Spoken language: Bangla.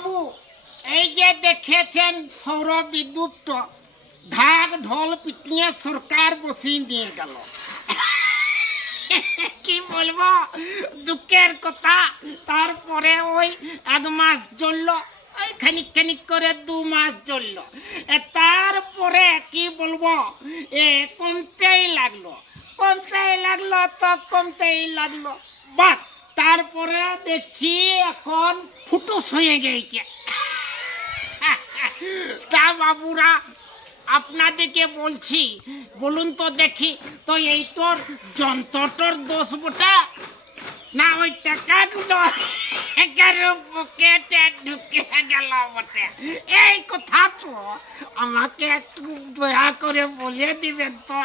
বাবু এই যে দেখেছেন সৌর বিদ্যুৎ ঢাক ঢোল পিটিয়ে সরকার বসিয়ে দিয়ে গেল। কি বলবো, দুঃখের কথা। তারপরে ওই 1 মাস জ্বললো, ওই খানিক খানিক করে 2 মাস জ্বললো, তারপরে কি বলবো কমতেই লাগলো তো কমতেই লাগলো। বাস তারপরে দেখছি এখন ফুটুস হয়ে গেছে। তা বাবুরা আপনাদেরকে বলছি, বলুন তো দেখি, তো এই তোর যন্ত্রটোর দোষ বটে না ওই টাকাগুলো পকেটে ঢুকে গেল বটে? এই কথা তো আমাকে একটু দয়া করে বলে দিবেন তো।